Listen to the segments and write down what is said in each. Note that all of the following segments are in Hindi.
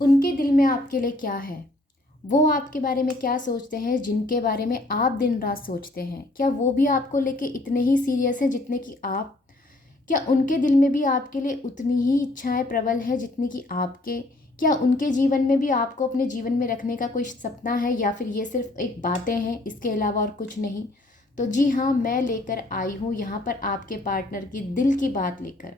उनके दिल में आपके लिए क्या है? वो आपके बारे में क्या सोचते हैं जिनके बारे में आप दिन रात सोचते हैं? क्या वो भी आपको लेके इतने ही सीरियस हैं जितने कि आप? क्या उनके दिल में भी आपके लिए उतनी ही इच्छाएँ प्रबल है जितनी कि आपके? क्या उनके जीवन में भी आपको अपने जीवन में रखने का कोई सपना है, या फिर ये सिर्फ़ एक बातें हैं, इसके अलावा और कुछ नहीं? तो जी हाँ, मैं लेकर आई हूँ यहाँ पर आपके पार्टनर की दिल की बात लेकर।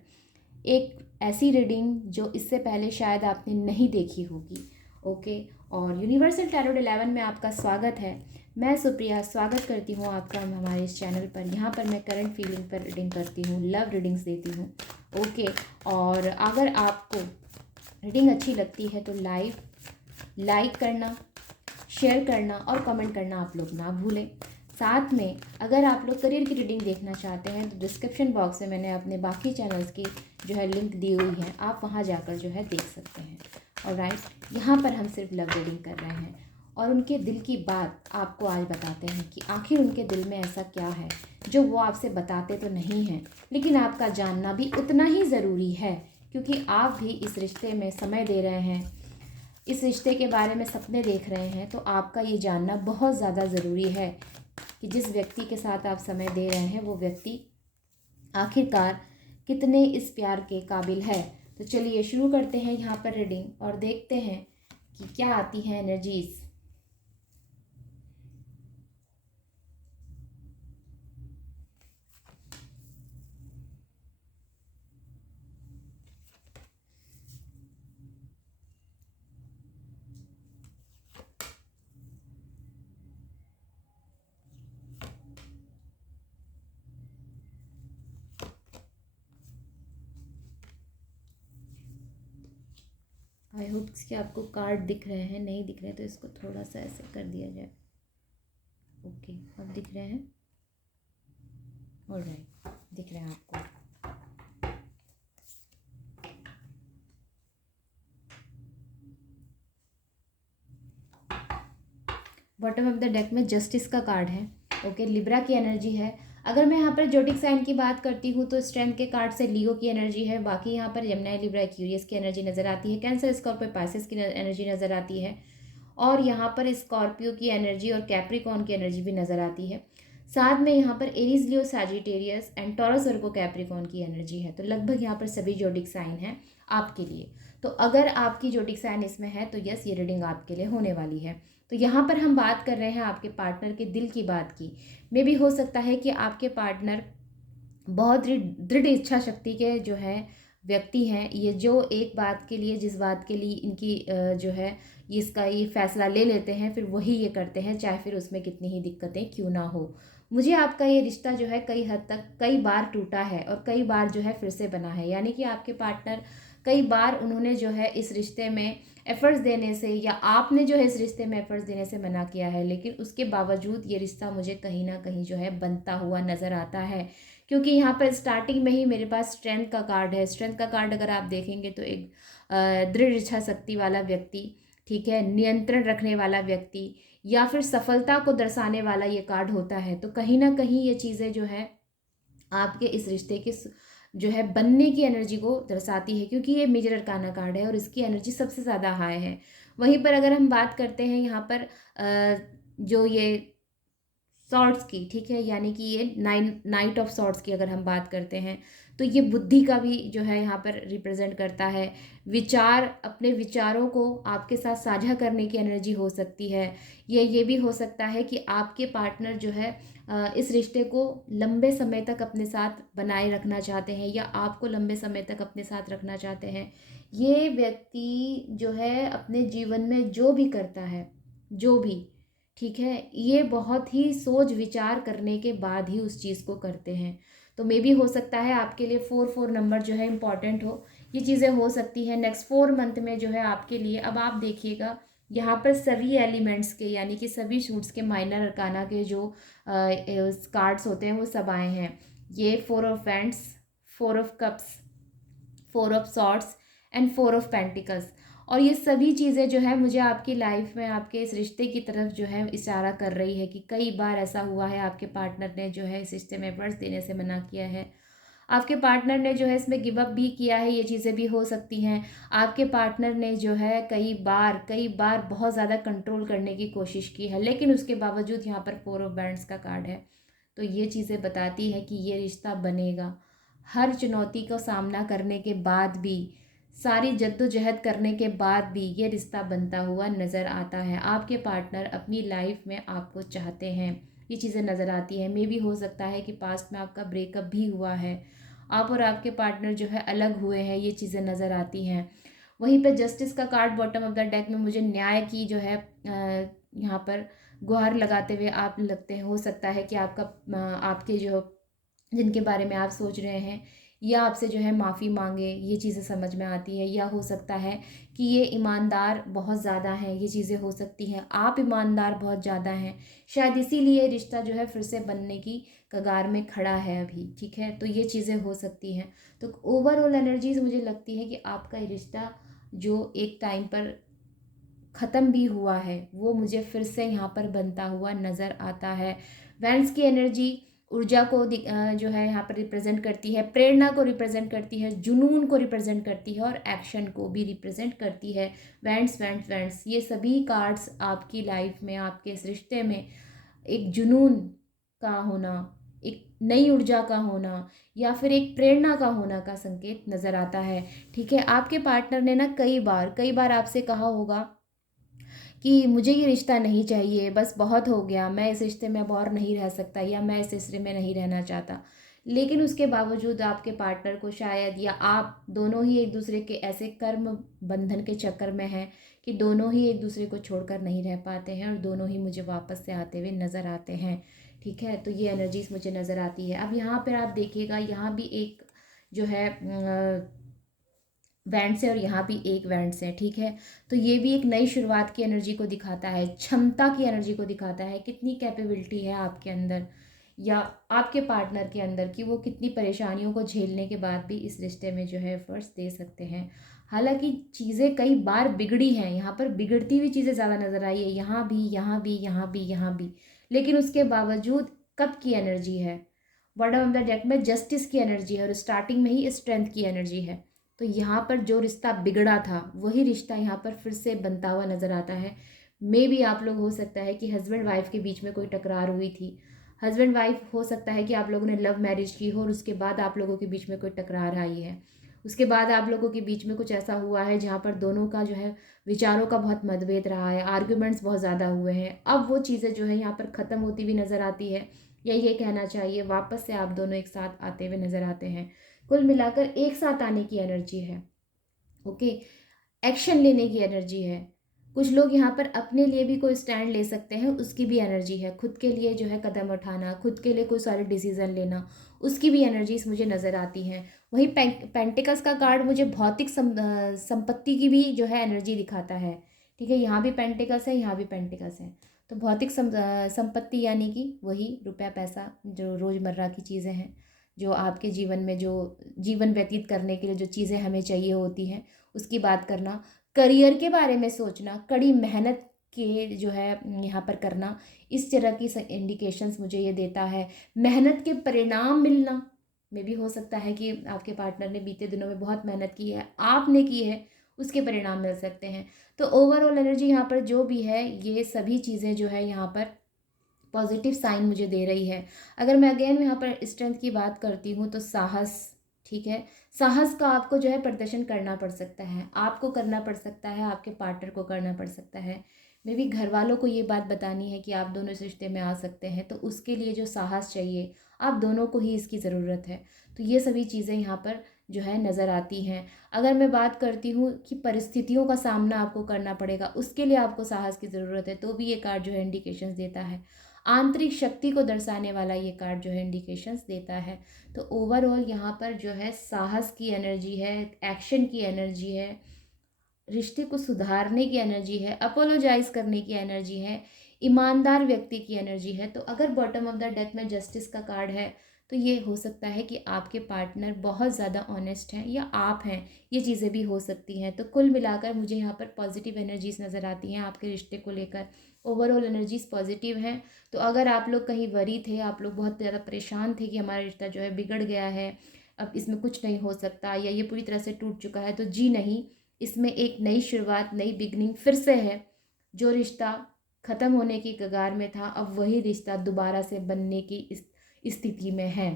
एक ऐसी रीडिंग जो इससे पहले शायद आपने नहीं देखी होगी। ओके। और यूनिवर्सल टैरोट 11 में आपका स्वागत है। मैं सुप्रिया स्वागत करती हूँ आपका हमारे इस चैनल पर। यहाँ पर मैं करंट फीलिंग पर रीडिंग करती हूँ, लव रीडिंग्स देती हूँ। ओके। और अगर आपको रीडिंग अच्छी लगती है तो लाइक करना, शेयर करना और कमेंट करना आप लोग ना भूलें। साथ में अगर आप लोग करियर की रीडिंग देखना चाहते हैं तो डिस्क्रिप्शन बॉक्स में मैंने अपने बाकी चैनल्स की जो है लिंक दी हुई है, आप वहां जाकर जो है देख सकते हैं। और राइट, यहाँ पर हम सिर्फ लव रीडिंग कर रहे हैं और उनके दिल की बात आपको आज बताते हैं कि आखिर उनके दिल में ऐसा क्या है जो वो आपसे बताते तो नहीं हैं, लेकिन आपका जानना भी उतना ही ज़रूरी है, क्योंकि आप भी इस रिश्ते में समय दे रहे हैं, इस रिश्ते के बारे में सपने देख रहे हैं। तो आपका ये जानना बहुत ज़्यादा ज़रूरी है कि जिस व्यक्ति के साथ आप समय दे रहे हैं वो व्यक्ति आखिरकार कितने इस प्यार के काबिल है। तो चलिए शुरू करते हैं यहाँ पर रीडिंग और देखते हैं कि क्या आती है एनर्जीज। आई होप कि आपको कार्ड दिख रहे हैं, नहीं दिख रहे हैं तो इसको थोड़ा सा ऐसे कर दिया जाए। ओके, अब दिख रहे हैं। ऑलराइट, दिख रहे हैं आपको। बॉटम ऑफ द डेक में जस्टिस का कार्ड है। ओके, लिब्रा की एनर्जी है। अगर मैं यहाँ पर जोडिक साइन की बात करती हूँ तो स्ट्रेंथ के कार्ड से लियो की एनर्जी है। बाकी यहाँ पर जमुना, लिब्रा, एक्यूरियस की एनर्जी नज़र आती है। कैंसर, स्कॉर्पियो, पाइसेस की एनर्जी नज़र आती है। और यहाँ पर स्कॉर्पियो की एनर्जी और कैप्रिकॉन की एनर्जी भी नज़र आती है। साथ में यहाँ पर Aries, Leo, Sagittarius and taurus, Virgo, Capricorn की एनर्जी है। तो लगभग यहाँ पर सभी जोडिक साइन हैं आपके लिए। तो अगर आपकी जोडिक साइन इसमें है तो यस, ये रीडिंग आपके लिए होने वाली है। तो यहाँ पर हम बात कर रहे हैं आपके पार्टनर के दिल की बात की। मे भी हो सकता है कि आपके पार्टनर बहुत दृढ़ इच्छा शक्ति के जो है व्यक्ति हैं। ये जो एक बात के लिए, जिस बात के लिए इनकी जो है इसका ये फैसला ले लेते हैं, फिर वही ये करते हैं, चाहे फिर उसमें कितनी ही दिक्कतें क्यों ना हो। मुझे आपका ये रिश्ता जो है कई हद तक कई बार टूटा है और कई बार जो है फिर से बना है। यानी कि आपके पार्टनर कई बार उन्होंने जो है इस रिश्ते में एफर्ट्स देने से, या आपने जो है इस रिश्ते में एफर्ट्स देने से मना किया है, लेकिन उसके बावजूद ये रिश्ता मुझे कहीं ना कहीं जो है बनता हुआ नज़र आता है। क्योंकि यहाँ पर स्टार्टिंग में ही मेरे पास स्ट्रेंथ का कार्ड है। स्ट्रेंथ का कार्ड अगर आप देखेंगे तो एक दृढ़ इच्छा शक्ति वाला व्यक्ति, ठीक है, नियंत्रण रखने वाला व्यक्ति, या फिर सफलता को दर्शाने वाला ये कार्ड होता है। तो कहीं ना कहीं ये चीज़ें जो है आपके इस रिश्ते के जो है बनने की एनर्जी को दर्शाती है, क्योंकि ये मेजर अरकाना कार्ड है और इसकी एनर्जी सबसे ज़्यादा हाई है। वहीं पर अगर हम बात करते हैं यहाँ पर जो ये सॉर्ट्स की, ठीक है, यानी कि ये नाइट ऑफ सॉर्ट्स की अगर हम बात करते हैं तो ये बुद्धि का भी जो है यहाँ पर रिप्रेजेंट करता है। विचार, अपने विचारों को आपके साथ साझा करने की एनर्जी हो सकती है। ये भी हो सकता है कि आपके पार्टनर जो है इस रिश्ते को लंबे समय तक अपने साथ बनाए रखना चाहते हैं, या आपको लंबे समय तक अपने साथ रखना चाहते हैं। ये व्यक्ति जो है अपने जीवन में जो भी करता है, जो भी, ठीक है, ये बहुत ही सोच विचार करने के बाद ही उस चीज़ को करते हैं। तो मे बी हो सकता है आपके लिए 4 नंबर जो है इम्पॉर्टेंट हो। ये चीज़ें हो सकती है नेक्स्ट 4 मंथ में जो है आपके लिए। अब आप देखिएगा यहाँ पर सभी एलिमेंट्स के, यानी कि सभी शूट्स के माइनर अरकाना के जो कार्ड्स होते हैं वो सब आए हैं। ये 4 of wands, 4 of cups, 4 of swords and 4 of pentacles. और ये सभी चीज़ें जो है मुझे आपकी लाइफ में आपके इस रिश्ते की तरफ जो है इशारा कर रही है कि कई बार ऐसा हुआ है आपके पार्टनर ने जो है इस रिश्ते में एफर्ट्स देने से मना किया है। आपके पार्टनर ने जो है इसमें गिव अप भी किया है, ये चीज़ें भी हो सकती हैं। आपके पार्टनर ने जो है कई बार बहुत ज़्यादा कंट्रोल करने की कोशिश की है, लेकिन उसके बावजूद यहाँ पर 4 ऑफ बैंड्स का कार्ड है। तो ये चीज़ें बताती है कि ये रिश्ता बनेगा। हर चुनौती का सामना करने के बाद भी, सारी जद्दोजहद करने के बाद भी ये रिश्ता बनता हुआ नज़र आता है। आपके पार्टनर अपनी लाइफ में आपको चाहते हैं, ये चीज़ें नज़र आती हैं। मे भी हो सकता है कि पास्ट में आपका ब्रेकअप भी हुआ है, आप और आपके पार्टनर जो है अलग हुए हैं, ये चीज़ें नज़र आती हैं। वहीं पे जस्टिस का card bottom of the deck में मुझे न्याय की जो है यहाँ पर गुहार लगाते हुए आप लगते हैं। हो सकता है कि आपके जो जिनके बारे में आप सोच रहे हैं या आपसे जो है माफ़ी मांगे, ये चीज़ें समझ में आती है। या हो सकता है कि ये ईमानदार बहुत ज़्यादा हैं, ये चीज़ें हो सकती हैं। आप ईमानदार बहुत ज़्यादा हैं, शायद इसीलिए रिश्ता जो है फिर से बनने की कगार में खड़ा है अभी, ठीक है। तो ये चीज़ें हो सकती हैं। तो ओवरऑल एनर्जीज मुझे लगती है कि आपका ये रिश्ता जो एक टाइम पर ख़त्म भी हुआ है, वो मुझे फिर से यहाँ पर बनता हुआ नज़र आता है। वैंस की एनर्जी ऊर्जा को जो है यहाँ पर रिप्रेजेंट करती है, प्रेरणा को रिप्रेजेंट करती है, जुनून को रिप्रेजेंट करती है और एक्शन को भी रिप्रेजेंट करती है। वैंस वैंस वैंस ये सभी कार्ड्स आपकी लाइफ में, आपके इस रिश्ते में एक जुनून का होना, एक नई ऊर्जा का होना या फिर एक प्रेरणा का होना का संकेत नज़र आता है, ठीक है। आपके पार्टनर ने ना कई बार आपसे कहा होगा कि मुझे ये रिश्ता नहीं चाहिए, बस बहुत हो गया, मैं इस रिश्ते में अब और नहीं रह सकता या मैं इस रिश्ते में नहीं रहना चाहता। लेकिन उसके बावजूद आपके पार्टनर को शायद, या आप दोनों ही एक दूसरे के ऐसे कर्म बंधन के चक्कर में हैं कि दोनों ही एक दूसरे को छोड़कर नहीं रह पाते हैं और दोनों ही मुझे वापस से आते हुए नज़र आते हैं, ठीक है। तो ये एनर्जीज मुझे नज़र आती है। अब यहाँ पर आप देखिएगा, यहाँ भी एक जो है वैंड्स है और यहाँ भी एक वैंड्स है, ठीक है। तो ये भी एक नई शुरुआत की एनर्जी को दिखाता है, क्षमता की एनर्जी को दिखाता है, कितनी कैपेबिलिटी है आपके अंदर या आपके पार्टनर के अंदर कि वो कितनी परेशानियों को झेलने के बाद भी इस रिश्ते में जो है एफर्ट्स दे सकते हैं। हालांकि चीज़ें कई बार बिगड़ी हैं, यहाँ पर बिगड़ती हुई चीज़ें ज़्यादा नज़र आई है, यहाँ भी, यहाँ भी, यहाँ भी, यहाँ भी। लेकिन उसके बावजूद कब की एनर्जी है, बॉटम ऑफ द डेक में जस्टिस की एनर्जी है और स्टार्टिंग में ही स्ट्रेंथ की एनर्जी है। तो यहाँ पर जो रिश्ता बिगड़ा था वही रिश्ता यहाँ पर फिर से बनता हुआ नज़र आता है। मे भी आप लोग, हो सकता है कि हस्बैंड वाइफ के बीच में कोई टकरार हुई थी, हस्बैंड वाइफ हो सकता है कि आप लोगों ने लव मैरिज की हो और उसके बाद आप लोगों के बीच में कोई टकरार आई है, उसके बाद आप लोगों के बीच में कुछ ऐसा हुआ है जहाँ पर दोनों का जो है विचारों का बहुत मतभेद रहा है, आर्ग्यूमेंट्स बहुत ज़्यादा हुए हैं। अब वो चीज़ें जो है यहाँ पर ख़त्म होती हुई नज़र आती है, या ये कहना चाहिए वापस से आप दोनों एक साथ आते हुए नज़र आते हैं। कुल मिलाकर एक साथ आने की एनर्जी है, ओके। एक्शन लेने की एनर्जी है। कुछ लोग यहाँ पर अपने लिए भी कोई स्टैंड ले सकते हैं, उसकी भी एनर्जी है। खुद के लिए जो है कदम उठाना, खुद के लिए कोई सारे डिसीजन लेना, उसकी भी एनर्जीज मुझे नज़र आती हैं। वहीं पेंटिकल्स का कार्ड मुझे भौतिक संपत्ति की भी जो है एनर्जी दिखाता है, ठीक है। यहाँ भी पेंटिकल्स है, यहाँ भी पेंटिकल्स है। तो भौतिक संपत्ति यानी कि वही रुपया पैसा, जो रोज़मर्रा की चीज़ें हैं, जो आपके जीवन में जो जीवन व्यतीत करने के लिए जो चीज़ें हमें चाहिए होती हैं, उसकी बात करना। करियर के बारे में सोचना, कड़ी मेहनत के जो है यहाँ पर करना, इस तरह की इंडिकेशंस मुझे ये देता है। मेहनत के परिणाम मिलना, में भी हो सकता है कि आपके पार्टनर ने बीते दिनों में बहुत मेहनत की है, आपने की है, उसके परिणाम मिल सकते हैं। तो ओवरऑल एनर्जी यहाँ पर जो भी है, ये सभी चीज़ें जो है यहाँ पर पॉजिटिव साइन मुझे दे रही है। अगर मैं अगेन यहाँ पर स्ट्रेंथ की बात करती हूँ तो साहस, ठीक है। साहस का आपको जो है प्रदर्शन करना पड़ सकता है, आपको करना पड़ सकता है, आपके पार्टनर को करना पड़ सकता है। मे भी घर वालों को ये बात बतानी है कि आप दोनों इस रिश्ते में आ सकते हैं, तो उसके लिए जो साहस चाहिए, आप दोनों को ही इसकी ज़रूरत है। तो ये सभी चीज़ें यहाँ पर जो है नज़र आती हैं। अगर मैं बात करती हूँ कि परिस्थितियों का सामना आपको करना पड़ेगा, उसके लिए आपको साहस की ज़रूरत है, तो भी ये कार्ड जो है इंडिकेशंस देता है। आंतरिक शक्ति को दर्शाने वाला ये कार्ड जो है इंडिकेशंस देता है। तो ओवरऑल यहाँ पर जो है साहस की एनर्जी है, एक्शन की एनर्जी है, रिश्ते को सुधारने की एनर्जी है, अपोलोजाइज करने की एनर्जी है, ईमानदार व्यक्ति की एनर्जी है। तो अगर बॉटम ऑफ द डेक में जस्टिस का कार्ड है, तो ये हो सकता है कि आपके पार्टनर बहुत ज़्यादा ऑनेस्ट हैं या आप हैं, ये चीज़ें भी हो सकती हैं। तो कुल मिलाकर मुझे यहाँ पर पॉजिटिव एनर्जीज नज़र आती हैं आपके रिश्ते को लेकर। ओवरऑल एनर्जीज पॉजिटिव हैं। तो अगर आप लोग कहीं वरी थे, आप लोग बहुत ज़्यादा परेशान थे कि हमारा रिश्ता जो है बिगड़ गया है, अब इसमें कुछ नहीं हो सकता या ये पूरी तरह से टूट चुका है, तो जी नहीं, इसमें एक नई शुरुआत, नई बिगनिंग फिर से है। जो रिश्ता ख़त्म होने की कगार में था, अब वही रिश्ता दोबारा से बनने की इस स्थिति में है।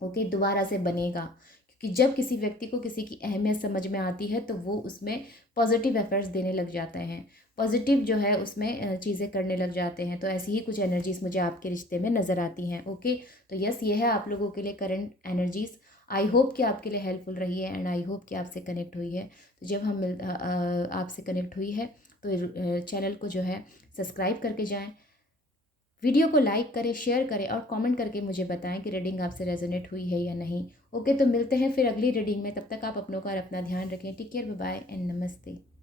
ओके, दोबारा से बनेगा, क्योंकि जब किसी व्यक्ति को किसी की अहमियत समझ में आती है तो वो उसमें पॉजिटिव एफर्ट्स देने लग जाते हैं, पॉजिटिव जो है उसमें चीज़ें करने लग जाते हैं। तो ऐसी ही कुछ एनर्जीज मुझे आपके रिश्ते में नज़र आती हैं। ओके, तो यस, ये है आप लोगों के लिए करंट एनर्जीज। आई होप कि आपके लिए हेल्पफुल रही है एंड आई होप कि आपसे कनेक्ट हुई है। तो जब हम आपसे कनेक्ट हुई है तो चैनल को जो है सब्सक्राइब करके जाएं, वीडियो को लाइक करें, शेयर करें और कमेंट करके मुझे बताएं कि रीडिंग आपसे रेजोनेट हुई है या नहीं। ओके, तो मिलते हैं फिर अगली रीडिंग में। तब तक आप अपनों का और अपना ध्यान रखें। Take care, bye bye and नमस्ते।